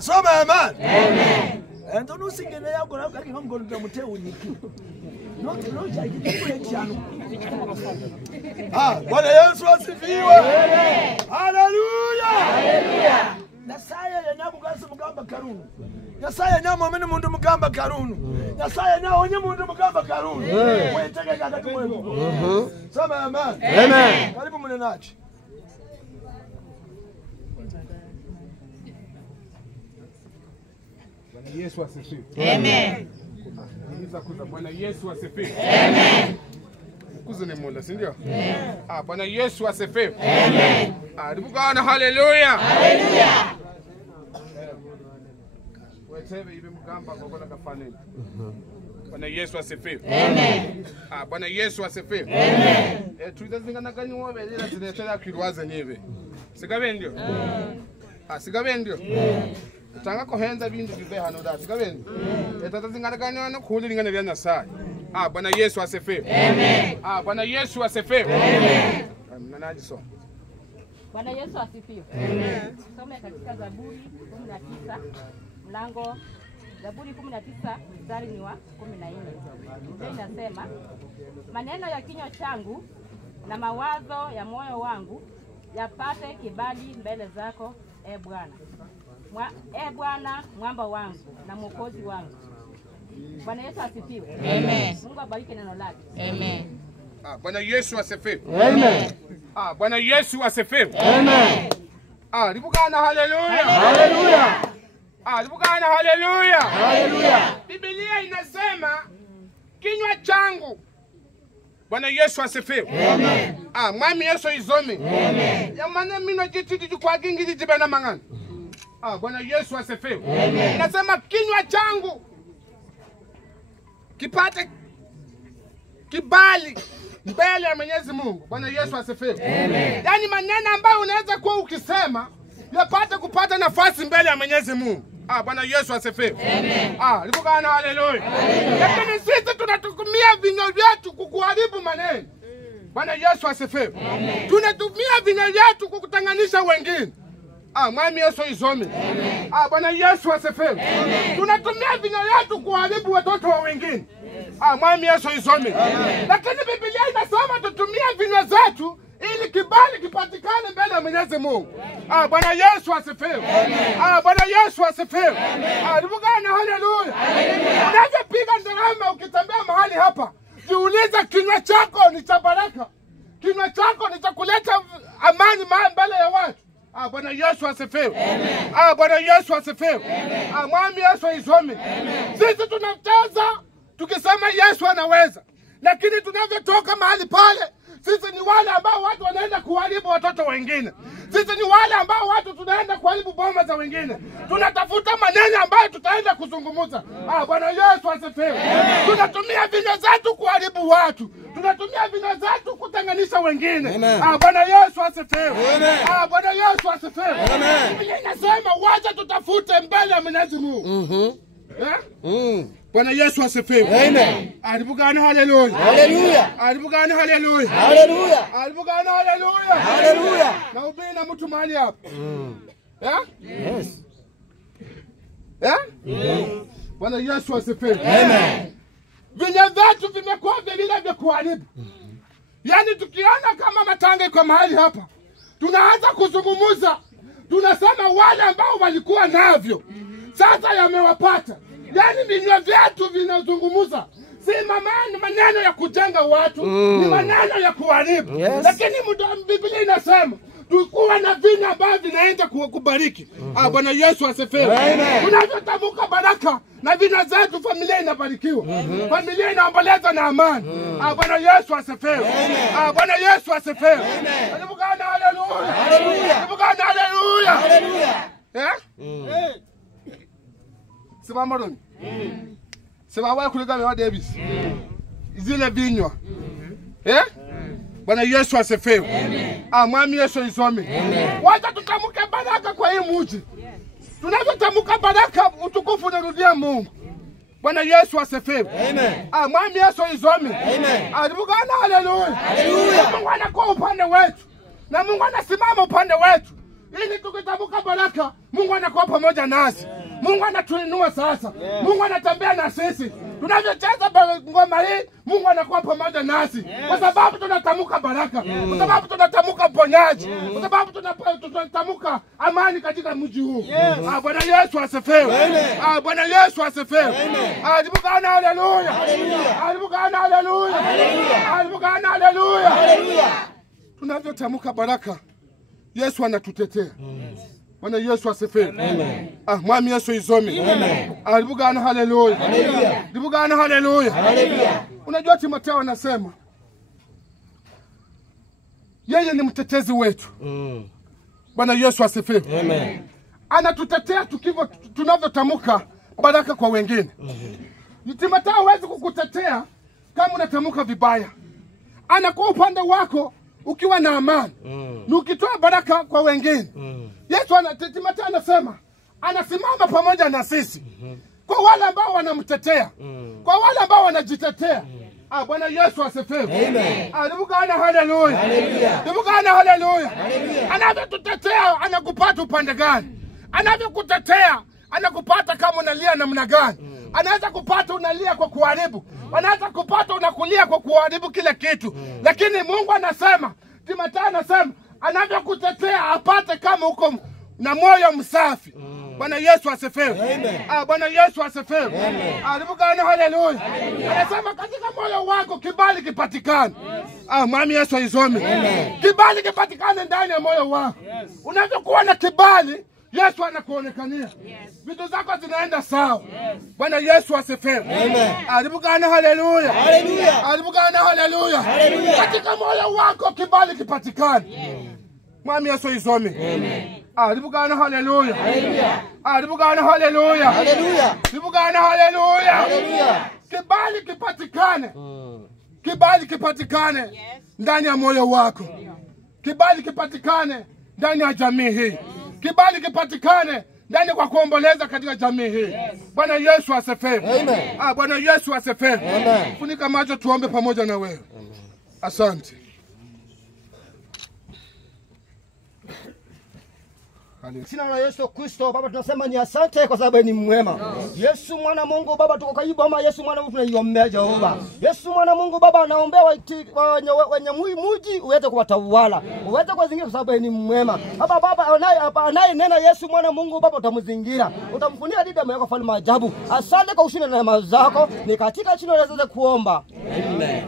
Soma amen. Amen. Ento nusingene yako na kaki ngono ndamute unyiki. No chakikule chano. Bwana Yesu asifiwe. Haleluya. Haleluya. Nasaya yanyabu kasi mugamba karunu. Nasaya nyamo mene mundu mugamba karunu. Nasaya nyamo onye mundu mugamba karunu. Weteke kakati mwevu. Soma amen. Amen. Karibu mnenachi. Yesu asifiwe. Amen. Bwana Yesu asifiwe. Amen. Kuzene mola, si ndio? Bwana Yesu asifiwe. Amen. Ribukana haleluya. Haleluya. Wetebe ibe mugamba ngokona kafanele. Bwana Yesu asifiwe. Amen. Bwana Yesu asifiwe. Amen. Tuizazingana kanyi wobelela zinetela kirwaze nyibe. Sikabe ndio? Sikabe ndio? Tanga kohenza bintu bibe hano da sikabendi. Etata zingana kanyi no khulilingana bya nasai. Bwana Yesu asifiwe. Amen. Bwana Yesu asifiwe. Amen. Mnanaji so. Bwana Yesu asifiwe. Amen. Tusome katika Zaburi 19 mlango Zaburi 19 mstari ni wa 14. Biblia inasema, maneno ya kinywa changu na mawazo ya moyo wangu yapate kibali mbele zako, Bwana. Bwana mwamba wangu na mwokozi wangu. Bwana Yesu asifiwe. Amen. Mungu abariki neno lake. Amen. Bwana Yesu asifiwe. Amen. Bwana Yesu asifiwe. Amen. Ribukana haleluya. Haleluya. Ribukana haleluya. Haleluya. Biblia inasema kinywa changu. Bwana Yesu asifiwe. Amen. Mwami Yesu izome. Amen. Yamana mino jititi kwa kingili jibana mangana. Bwana Yesu asifiwe. Amen. Inasema kinywa changu kipate kibali mbele ya Mwenyezi Mungu. Bwana Yesu asifiwe. Amen. Yaani maneno ambayo unaweza kuwa ukisema yapate kupata nafasi mbele ya Mwenyezi Mungu. Bwana Yesu asifiwe. Amen. Ribukana haleluya. Lakini sisi tunatumia vinywa vyetu kukuharibu maneno. Bwana Yesu asifiwe. Tunatumia vinywa vyetu kukutanganisha wengine. Mwami Yesu izome. Bwana Yesu asifiwe. Tunatumia vinywa vyetu kuharibu watoto wa wengine. Mwami Yesu izome. Lakini Biblia inasema tutumie vinywa zetu ili kibali kipatikane mbele ya Mwenyezi Mungu. Bwana Yesu asifiwe. Bwana Yesu asifiwe. Ribukana haleluya. Unapopiga nderema ukitembea mahali hapa, jiulize kinywa chako ni cha baraka. Kinywa chako ni cha kuleta amani mbele ya watu. Bwana Yesu asifiwe. Bwana Yesu asifiwe. Mwami Yesu izome. Sisi tunacheza tukisema Yesu anaweza. Lakini tunavyotoka mahali pale, sisi ni wale ambao watu wanaenda kuharibu watoto wengine. Sisi ni wale ambao watu tunaenda kuharibu boma za wengine. Tunatafuta maneno ambayo tutaenda kuzungumza. Bwana Yesu asifiwe. Tunatumia vinywa zetu kuharibu watu. Tunatumia vinywa zetu kutenganisha wengine. Bwana Yesu asifiwe. Bwana Yesu asifiwe. Biblia inasema wacha tutafute mbele ya Mwenyezi Mungu. Bwana Yesu asifiwe. Amen. Ribukana haleluya. Haleluya. Ribukana haleluya. Haleluya. Ribukana haleluya. Haleluya. Na ubina mtu mahali hapa. Yes. Bwana Yesu asifiwe. Amen. Vinywa vyetu vimekuwa vile vya kuharibu. Yaani tukiona kama matanga iko mahali hapa, tunaanza kuzungumza. Tunasema wale ambao walikuwa navyo sasa yamewapata. Yaani vinywa vyetu vinazungumza. Si maneno ya kujenga watu, ni maneno ya kuharibu. Lakini Biblia inasema tukuwa na vinywa ambavyo vinaenda kubariki. Bwana Yesu asifiwe. Tunavyotamka baraka na vinywa zetu, familia inabarikiwa. Familia inaomboleza na amani. Bwana Yesu asifiwe. Bwana Yesu asifiwe. Ribukana haleluya. Haleluya. Ribukana haleluya. Haleluya. Simama roni. Simama kuliga mewa Davis. Zile vinywa. Bwana Yesu asifiwe. Mwami Yesu izome. Wacha tutamke baraka kwa hii mji. Tunavyotamka baraka, utukufu unarudia Mungu. Bwana Yesu asifiwe. Mwami Yesu izome. Ribukana haleluya. Mungu anakuwa upande wetu. Na Mungu anasimama upande wetu. ili tukitamka baraka Mungu anakuwa pamoja nasi. Mungu anatuinua sasa. Mungu anatembea na sisi. Tunavyocheza ngoma hii Mungu anakuwa pamoja nasi. Kwa sababu tunatamka baraka. Kwa sababu tunatamka ponyaji. Kwa sababu tunatamka amani katika mji huu. Bwana Yesu asifiwe. Bwana Yesu asifiwe. Alibugana haleluya. Alibugana haleluya. Alibugana haleluya. Tunavyotamka baraka Yesu anatutetea. Bwana Yesu asifiwe. Amen. Mwami Yesu izome. Amen. Alibugana haleluya. Haleluya. Alibugana haleluya. Haleluya. Unajua Timotheo anasema yeye ni mtetezi wetu. Bwana Yesu asifiwe. Amen. Anatutetea tunavyotamka baraka kwa wengine. Timotheo hawezi kukutetea kama unatamka vibaya. Anakuwa upande wako ukiwa na amani. Na ukitoa baraka kwa wengine. Yesu Timotheo anasema anasimama pamoja na sisi. Kwa wale ambao wanamtetea. Kwa wale ambao wanajitetea. Bwana Yesu asifiwe. Amen. Alibugana haleluya. Haleluya. Alibugana haleluya. Haleluya. Anavyotutetea anakupata upande gani? Anavyokutetea anakupata kama unalia namna gani? Anaweza kupata unalia kwa kuharibu. Anaweza kupata unakulia kwa kuharibu kile kitu. Lakini Mungu anasema, Timotheo anasema anavyokutetea apate kama uko na moyo msafi. Bwana Yesu asifiwe. Amen. Bwana Yesu asifiwe. Amen. Alibugana haleluya. Anasema katika moyo wako kibali kipatikane. Mwami Yesu aizome. Amen. Kibali kipatikane ndani ya moyo wako. Unavyokuwa na kibali Yesu anakuonekania. Vitu zako zinaenda sawa. Bwana Yesu asifiwe. Amen. Alibugana haleluya. Haleluya. Alibugana haleluya. Haleluya. Katika moyo wako kibali kipatikane. Mwami Yesu izome. Amen. Alibugana haleluya. Haleluya. Alibugana haleluya. Haleluya. Alibugana haleluya. Haleluya. Kibali kipatikane. Kibali kipatikane ndani ya moyo wako. Kibali kipatikane ndani ya jamii hii. Kibali kipatikane ndani kwa kuomboleza katika jamii hii. Bwana Yesu asifiwe. Amen. Bwana Yesu asifiwe. Amen. Funika macho tuombe pamoja na wewe. Asante. Jina la Yesu Kristo Baba tunasema ni asante kwa sababu ni mwema. Yesu mwana Mungu Baba tuko karibu ama Yesu mwana Mungu tunaiombea Jehova. Yesu mwana Mungu Baba naombea wenye mji uweze kuwatawala. Uweze kuzingira kwa sababu ni mwema. Baba anaye nena Yesu mwana Mungu Baba utamzingira. Utamfunia dida yako falme ajabu. Asante kwa ushindi na neema zako. Ni katika jina la Yesu kuomba. Amen.